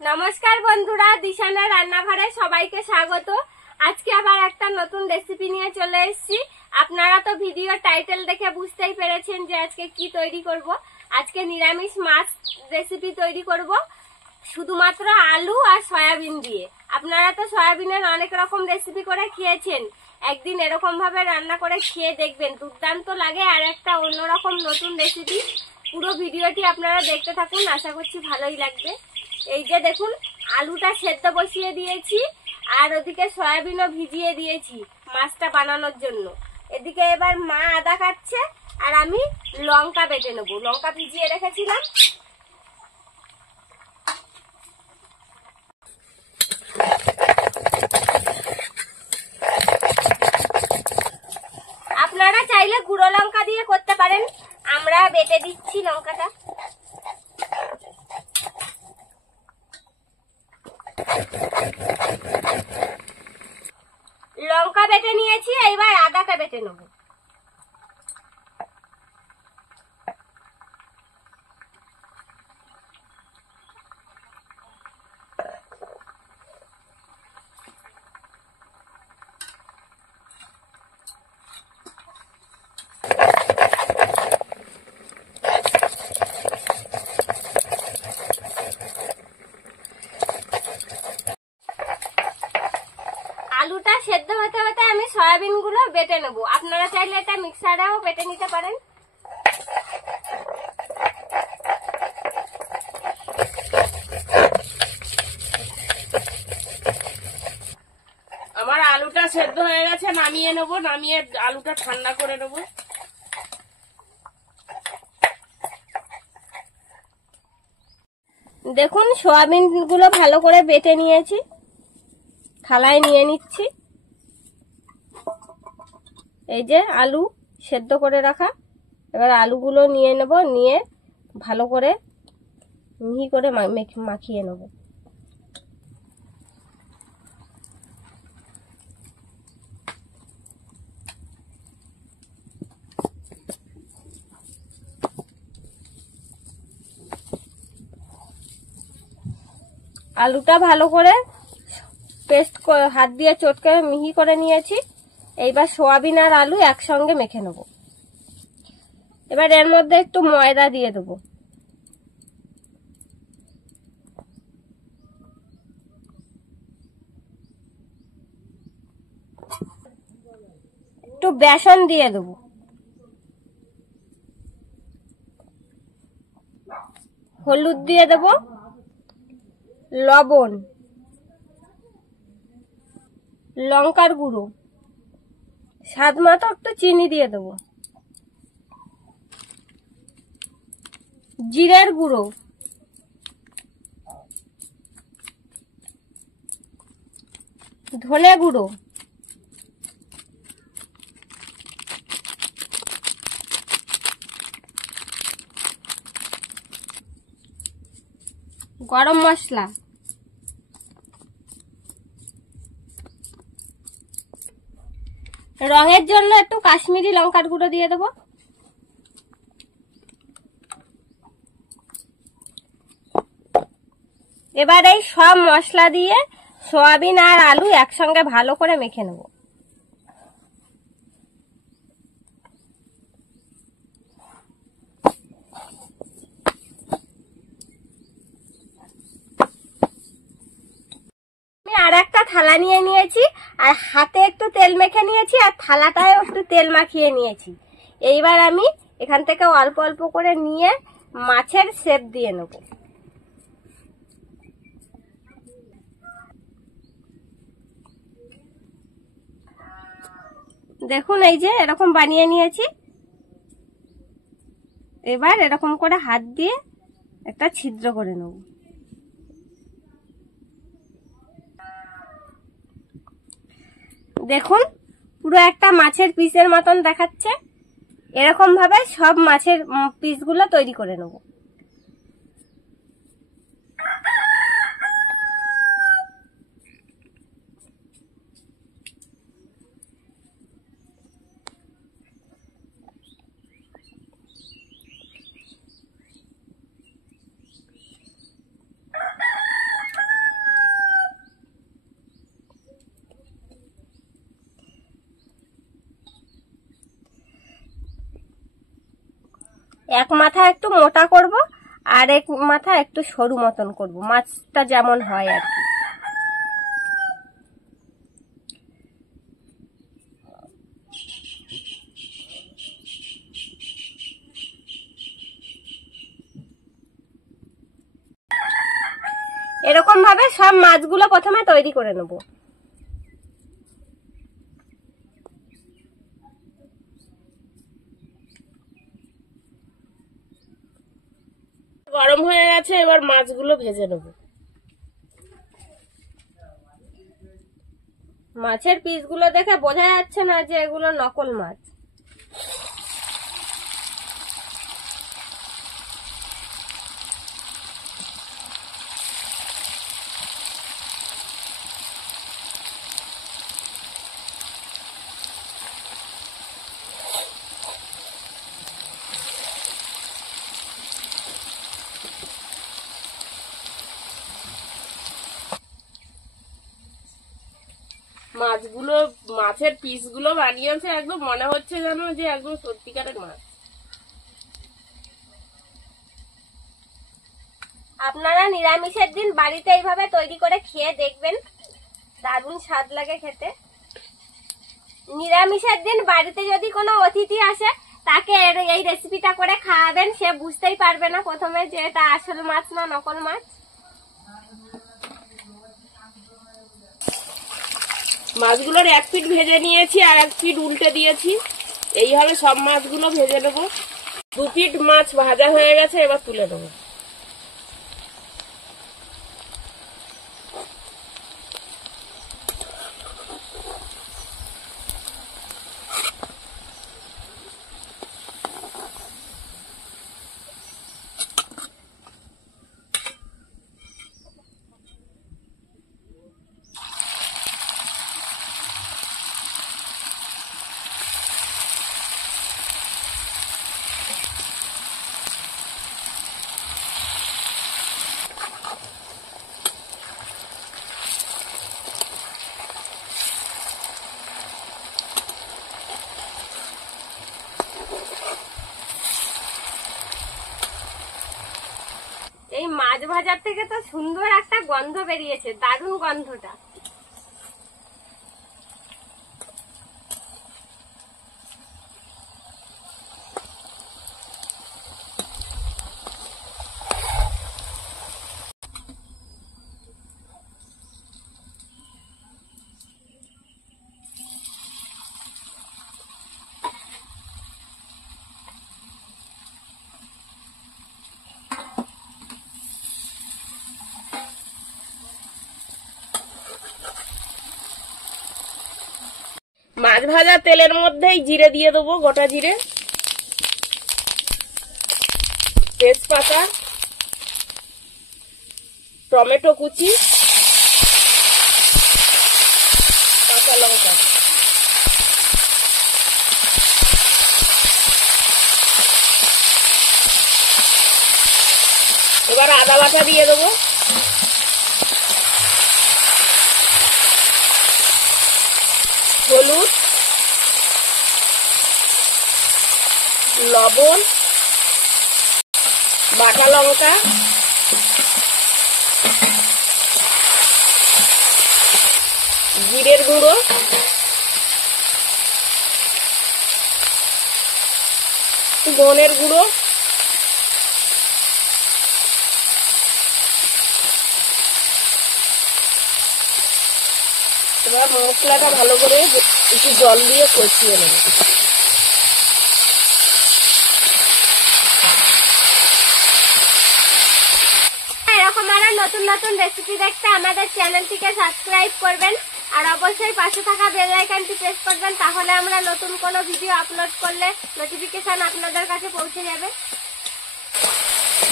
নমস্কার বন্ধুরা, দিশানা রান্নাঘরে সবাইকে স্বাগত। আজকে আবার একটা নতুন রেসিপি নিয়ে চলে এসেছি। আপনারা তো ভিডিও টাইটেল দেখে বুঝতেই পেরেছেন যে আজকে কি তৈরি করব। আজকে নিরামিষ মাছ রেসিপি তৈরি করব, শুধুমাত্র আলু আর সয়াবিন দিয়ে। আপনারা তো সয়াবিনের অনেক রকম রেসিপি করে খেয়েছেন, একদিন এরকম ভাবে রান্না করে খেয়ে দেখবেন, দুর্দান্ত লাগে। আর একটা অন্যরকম নতুন রেসিপি। পুরো ভিডিওটি আপনারা দেখতে থাকুন, আশা করছি ভালোই লাগবে। এই যে দেখুন, আলুটা সেদ্ধ বসিয়ে দিয়েছি আর ওদিকে সয়াবিনও ভিজিয়ে দিয়েছি মাছটা বানানোর জন্য। এদিকে এবার মা আদা কাটছে আর আমি লঙ্কা বেটে নেবো। লঙ্কা ভিজিয়ে রেখেছিলাম। আপনারা চাইলে গুঁড়ো লঙ্কা দিয়ে করতে পারেন, আমরা বেটে দিচ্ছি লঙ্কাটা। লঙ্কা বেটে নিয়েছি, এবার আদাটা বেটে নেব। আলুটা সেদ্ধ হতে হতে আমি সয়াবিন গুলো বেটে নেব। আপনারা চাইলে এটা মিক্সারেও বেটে নিতে পারেন। আমার আলুটা সেদ্ধ হয়ে গেছে, নামিয়ে নেবো। নামিয়ে আলুটা ঠান্ডা করে নেবো। দেখুন, সয়াবিন গুলো ভালো করে বেটে নিয়েছি, থালায় নিয়ে নিচ্ছি। এই যে আলু সেদ্ধ করে রাখা, এবার আলুগুলো নিয়ে নেব, নিয়ে ভালো করে মিহি করে মাখিয়ে নেব। আলুটা ভালো করে পেস্ট হাত দিয়ে চটকে মিহি করে নিয়েছি। এইবার সয়াবিন আর আলু একসঙ্গে মেখে নেব। এবার এর মধ্যে একটু ময়দা দিয়ে দেবো। একটু বেসন দিয়ে দেবো। হলুদ দিয়ে দেবো, লবণ, লঙ্কার গুঁড়ো, স্বাদ মতো একটু চিনি দিয়ে দেবো, জিরের গুঁড়ো, ধনে গুঁড়ো, গরম মশলা, রঙের জন্য একটু কাশ্মীরি লঙ্কার গুঁড়ো দিয়ে দেবো। এবার এই সব মশলা দিয়ে সয়াবিন আর আলু একসঙ্গে ভালো করে মেখে নেব। আমি আর একটা থালা নিয়ে নিয়েছি, আর হাতে একটু তেল মেখে নিয়েছি, আর থালাটায় একটু তেল মাখিয়ে নিয়েছি। এইবার আমি এখান থেকে অল্প অল্প করে নিয়ে মাছের শেপ দিয়ে নেব। দেখুন, এই যে এরকম বানিয়ে নিয়েছি। এবার এরকম করে হাত দিয়ে একটা ছিদ্র করে নেব। দেখুন, পুরো একটা মাছের পিসের মতন দেখাচ্ছে। এরকম ভাবে সব মাছের পিসগুলো তৈরি করে নেব। এক মাথা একটু মোটা করব আর এক মাথা একটু সরু মতন করব, মাছটা যেমন হয় আর কি। এরকম ভাবে সব মাছগুলো প্রথমে তৈরি করে নেব। গরম হয়ে গেছে, এবার মাছগুলো ভেজে নেব। মাছের পিসগুলো দেখে বোঝা যাচ্ছে না যে এগুলো নকল মাছ। মাছগুলো, মাছের পিসগুলো বানিয়েছে, একদম মনে হচ্ছে যেন যে একদম সত্যিকারের মাছ। আপনারা নিরামিষের দিন বাড়িতে এইভাবে তৈরি করে খেয়ে দেখবেন, দারুণ স্বাদ লাগে খেতে। নিরামিষের দিন বাড়িতে যদি কোনো অতিথি আসে তাকে এই রেসিপিটা করে খাওয়াবেন, সে বুঝতেই পারবে না প্রথমে যে এটা আসল মাছ না নকল মাছ। মাছগুলোর এক পিঠ ভেজে নিয়েছি আর এক পিঠ উল্টে দিয়েছি। এইভাবে সব মাছগুলো ভেজে নেব। 2 পিঠ মাছ ভাজা হয়ে গেছে, এবার তুলে নেব। এই মাছ ভাজার থেকে তো সুন্দর একটা গন্ধ বেরিয়েছে, দারুণ গন্ধটা। মাছ ভাজা তেলের মধ্যেই জিরে দিয়ে দেবো, গোটা জিরে, তেজপাতা, টমেটো কুচি, কাঁচা লঙ্কা। এবার আদা বাটা দিয়ে দেবো, হলুদ, লবণ, বাটা লঙ্কা, জিরের গুঁড়ো, ধনের গুঁড়ো, এবার মশলাটা ভালো করে একটু জল দিয়ে কষিয়ে নেব। এরকম আরো নতুন নতুন রেসিপি দেখতে আমাদের চ্যানেলটিকে সাবস্ক্রাইব করবেন আর অবশ্যই পাশে থাকা বেল আইকনটি প্রেস করবেন, তাহলে আমরা নতুন কোনো ভিডিও আপলোড করলে নোটিফিকেশন আপনাদের কাছে পৌঁছে যাবে।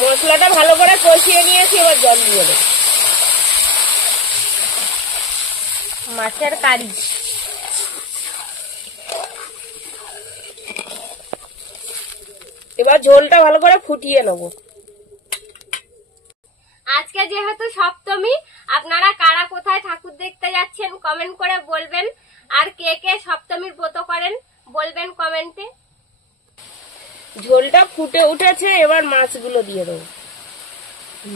মশলাটা ভালো করে কষিয়ে নিয়েছি, এবার জল দিয়ে দেব। মাছের কারি। এবার ঝোলটা ভালো করে ফুটিয়ে নেব। আজকে যেহেতু সপ্তমী, আপনারা কারা কোথায় ঠাকুর দেখতে যাচ্ছেন কমেন্ট করে বলবেন, আর কে কে সপ্তমীর ব্রত করেন বলবেন কমেন্টে। ঝোলটা ফুটে উঠেছে, এবার মাছগুলো দিয়ে দেবো।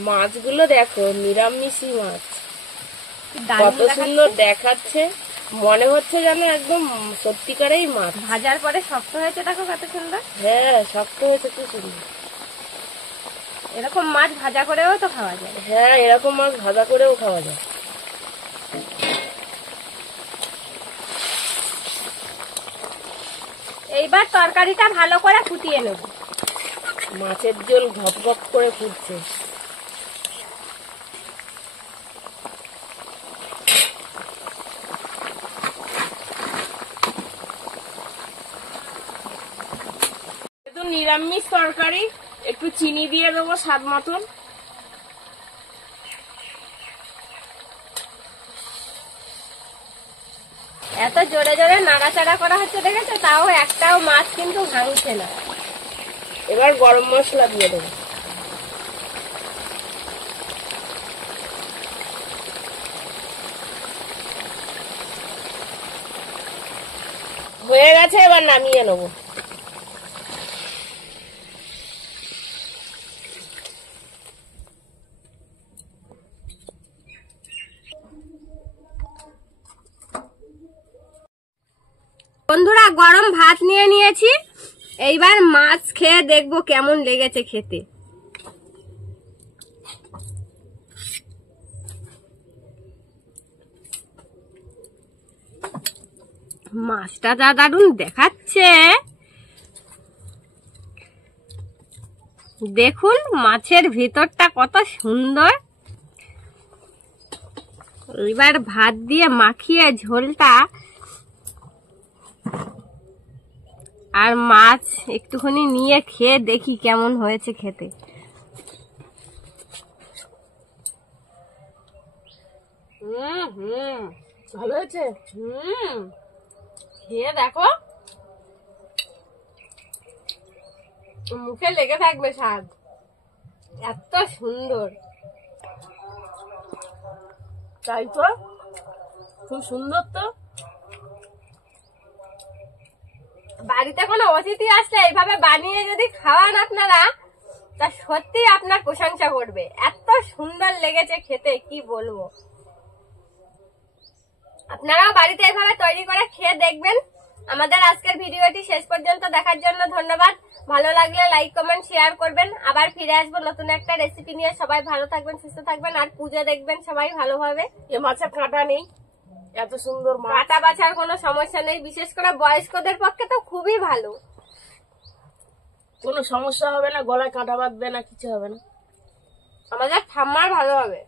মাছগুলো দেখো, নিরামিষি মাছ, কত সুন্দর দেখাচ্ছে, মনে হচ্ছে যেন একদম সত্যিকারেই মাছ। ভাজার পরে শক্ত হয়েছে, দেখো কত সুন্দর। হ্যাঁ, শক্ত হয়েছে, কি সুন্দর। এরকম মাছ ভাজা করেও তো খাওয়া যায়। হ্যাঁ, এরকম মাছ ভাজা করেও খাওয়া যায়। এইবার তরকারিটা ভালো করে ফুটিয়ে নেব। মাছের ঝোল ঘপ ঘপ করে ফুটছে। নিরামিষ তরকারি, একটু চিনি দিয়ে দেবো স্বাদ মতন। এত জোরে জোরে নাড়াচাড়া করা হচ্ছে দেখেছো, তাও একটাও মাছ কিন্তু ভাঙছে না। এবার গরম মশলা দিয়ে দেবো। হয়ে গেছে, এবার নামিয়ে নেবো। বন্ধুরা, গরম ভাত নিয়ে নিয়েছি, এইবার মাছ খেয়ে দেখবো কেমন লেগেছে খেতে। মাছটা যা দারুণ দেখাচ্ছে, দেখুন মাছের ভিতরটা কত সুন্দর। এবার ভাত দিয়ে মাখিয়ে ঝোলটা আর মাছ একটুখানি নিয়ে খেয়ে দেখি কেমন হয়েছে খেতে। ভালো হয়েছে। খেয়ে দেখো, মুখে লেগে থাকবে স্বাদ, এত সুন্দর। তাই তো, খুব সুন্দর তো। বাড়িতে কোনো অতিথি আসলে এইভাবে বানিয়ে যদি খাওয়ান আপনারা, তা সত্যি আপনার প্রশংসা করবে, এত সুন্দর লেগেছে খেতে, কি বলবো। আপনারাও বাড়িতে এইভাবে তৈরি করে খেয়ে দেখবেন। আমাদের আজকের ভিডিওটি শেষ পর্যন্ত দেখার জন্য ধন্যবাদ। ভালো লাগলে লাইক কমেন্ট শেয়ার করবেন। আবার ফিরে আসবো নতুন একটা রেসিপি নিয়ে। সবাই ভালো থাকবেন, সুস্থ থাকবেন, আর পুজো দেখবেন সবাই ভালোভাবে। এ মাছের কাঁটা নেই, এত সুন্দর মাছ। কাটা বাছার কোনো সমস্যা নেই, বিশেষ করে বয়স্কদের পক্ষে তো খুবই ভালো। কোনো সমস্যা হবে না, গলায় কাঁটা বাঁধবে না, কিছু হবে না। আমাদের ঠাম্মার ভালো হবে।